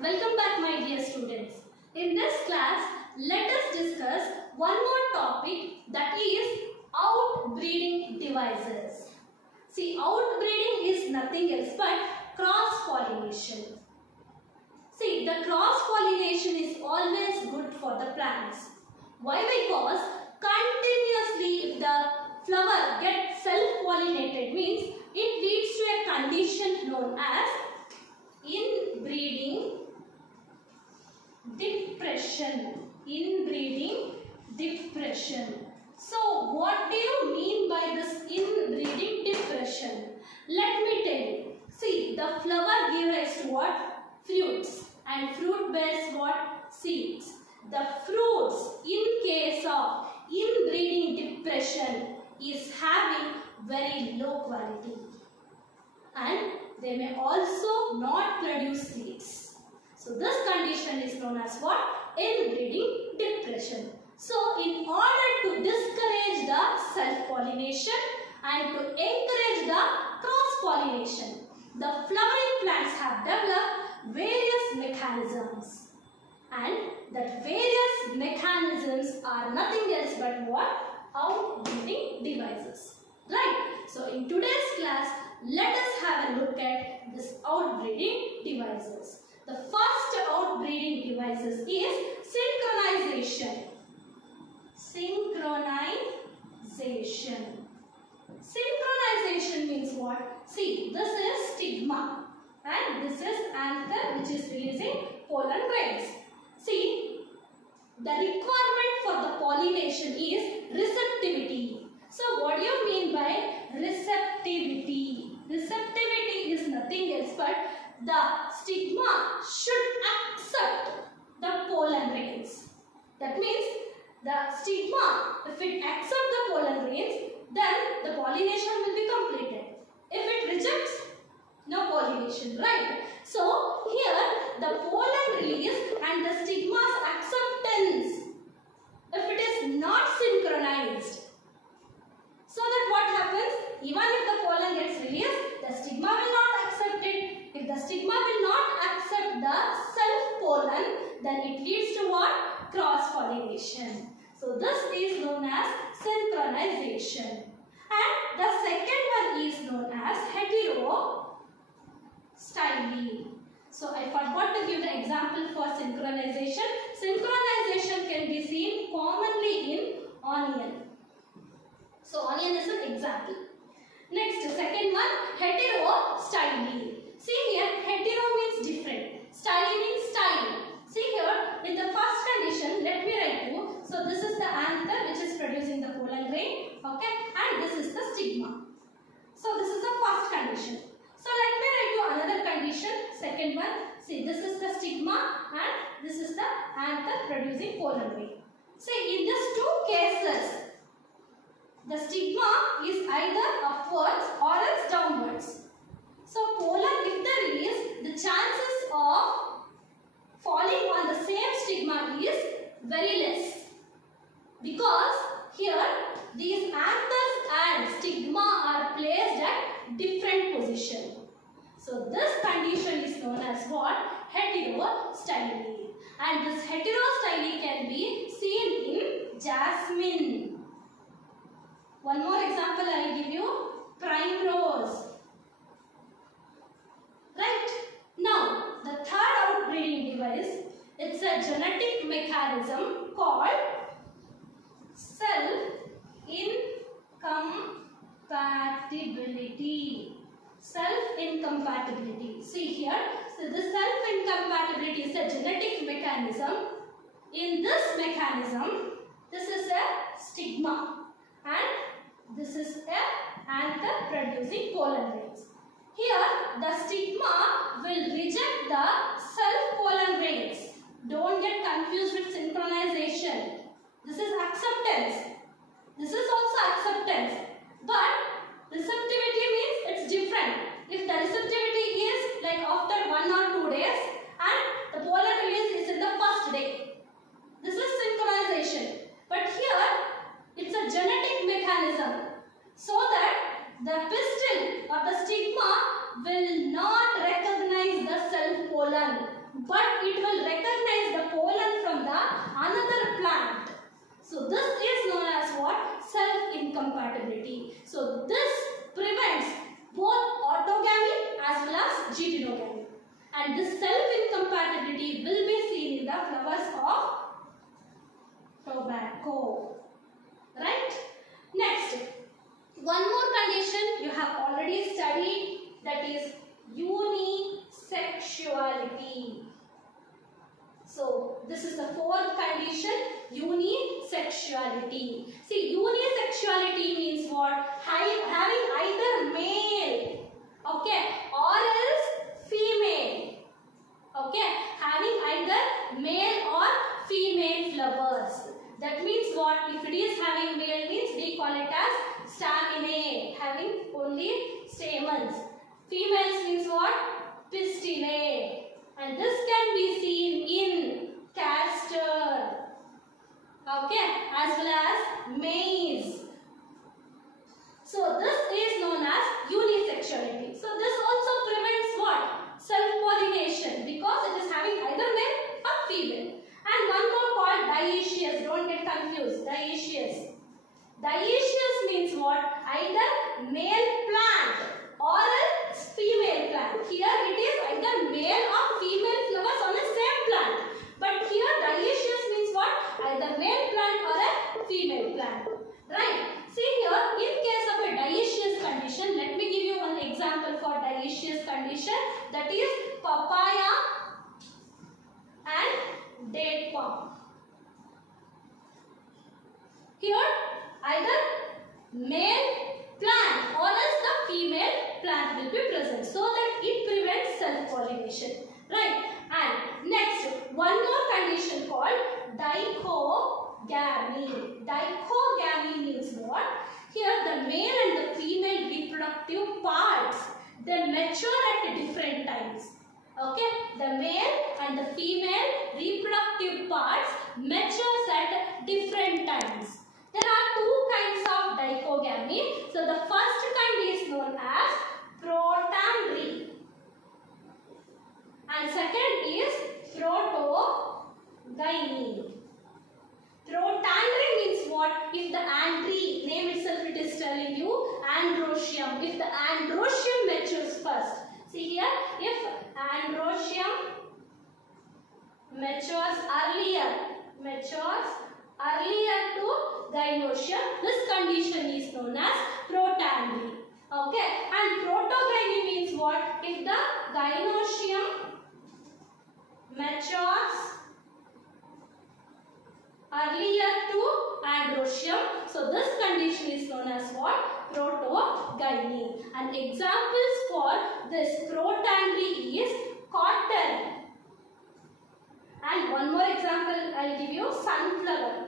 Welcome back my dear students. In this class, let us discuss one more topic, that is outbreeding devices. See, outbreeding is nothing else but cross-pollination. See, the cross-pollination is always good for the plants. Why? Because continuously if the flower gets self-pollinated means it leads to a condition known as inbreeding depression. Inbreeding depression. So what do you mean by this inbreeding depression? Let me tell you. See, the flower gives rise to what? Fruits. And fruit bears what? Seeds. The fruits in case of inbreeding depression is having very low quality. And they may also not produce seeds. So this condition is known as what? Inbreeding depression. So in order to discourage the self-pollination and to encourage the cross-pollination, the flowering plants have developed various mechanisms. And that various mechanisms are nothing else but what? Outbreeding devices. Right? So in today's class, let us have a look at this outbreeding devices. The first outbreeding devices is synchronization. Synchronization. Synchronization means what? See, this is stigma and this is anther, which is releasing pollen grains. See, the requirement for the pollination is receptivity. So what do you mean by receptivity? Receptivity is nothing else but the stigma should accept the pollen grains. That means the stigma, if it accepts the pollen grains, then the pollination will be completed. If it rejects, no pollination, right? So here the pollen release and the stigma's acceptance, if it is not synchronized, so that what happens? Even if the pollen gets released, the stigma will not accept it. If the stigma will not accept the self-pollen, then it leads to what? Cross-pollination. So this is known as synchronization. And the second one is known as heterostyle. So I forgot to give the example for synchronization. Synchronization can be seen commonly in onion. So onion is an example. Next, second one, heterostyle. See here, hetero means different. Style means style. See here, in the first condition, let me write you. So this is the anther which is producing the pollen grain. Okay, and this is the stigma. So this is the first condition. So let me write you another condition. Second one. See, this is the stigma and this is the anther producing pollen grain. See, in these two cases, the stigma is either upwards or else downwards. So pollen, if there is, the chances of falling on the same stigma is very less. Because here these anthers and stigma are placed at different position. So this condition is known as what? Heterostyle. And this heterostyle can be seen in jasmine. One more example I will give you, primrose. Right? Now, the third outbreeding device, it's a genetic mechanism called self-incompatibility. Self-incompatibility. See here, so the self-incompatibility is a genetic mechanism. In this mechanism, this is a stigma and this is a anther producing pollen grains. Here, the stigma will reject the self-pollen grains. Don't get confused with synchronization. This is acceptance. This is also acceptance. But receptivity means it's different. If the receptivity is like after 1 or 2 days and the pollen release is in the first day, this is synchronization. But here, it's a genetic mechanism so that the pistil or the stigma will not recognize the self pollen, but incompatibility. So this prevents both autogamy as well as geitonogamy. And this self-incompatibility will be seen in the flowers of tobacco. Right? Next, one more condition you have already studied, that is unisexuality. So this is the fourth condition, unisexuality. See, unisexuality means what? Having either male, okay, or else female. Okay, having either male or female flowers. That means what? If it is having male means we call it as staminae, having only stamens. Females means what? Pistillae. And this can be seen in castor, okay, as well as maize. So this is known as unisexuality. So this also prevents what? Self-pollination, because it is having either male or female. And one more called dioecious. Don't get confused. Dioecious. Dioecious means what? Either male plant or else female plant. Here it is either male or female flowers on the same plant. But here dioecious means what? Either male plant or a female plant. Right? See here, in case of a dioecious condition, let me give you one example for dioecious condition, that is papaya and date palm. Here either male plant or else the female plant will be present, so that it prevents self-pollination. Right? And next, one more condition called dichogamy. Dichogamy means what? Here the male and the female reproductive parts, they mature at different times. Okay, the male and the female reproductive parts matures at different times. There are two kinds of dichogamy. So the first kind is known as protandry, and second is protogamy. Protandry means what? If the andry, name itself it is telling you, androecium. If the androecium matures first. See here, if androecium matures earlier to gynoecium, this condition is known as protandry. Okay, and protogamy means what? If the gynoecium matures earlier to androecium, so this condition is known as what? Protogamy. And examples for this protandry is cotton. And one more example I will give you, sunflower.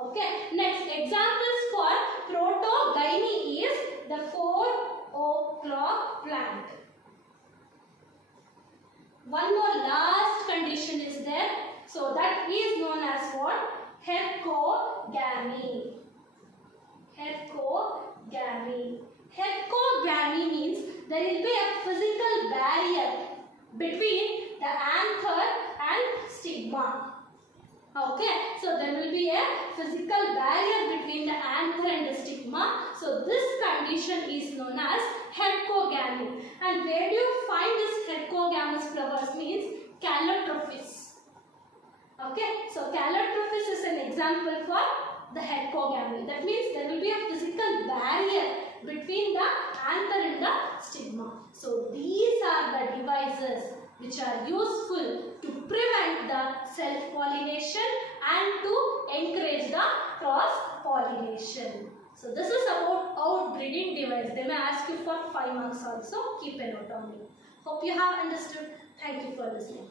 Okay, next examples for protogamy is the 4 o'clock plant. One more last condition is there. So that is known as what? Hercogamy. Hercogamy. Hercogamy means there will be a physical barrier between the anther and stigma. Okay, so there will be a physical barrier between the anther and the stigma. So this condition is known as hercogamy. And where do you find this hercogamous flowers means calotropis. Okay, so calotropis is an example for the hercogamy. That means there will be a physical barrier between the anther and the stigma. So these are the devices which are useful to prevent the self-pollination and to encourage the cross-pollination. So this is about outbreeding device. They may ask you for 5 marks also. Keep a note on it. Hope you have understood. Thank you for listening.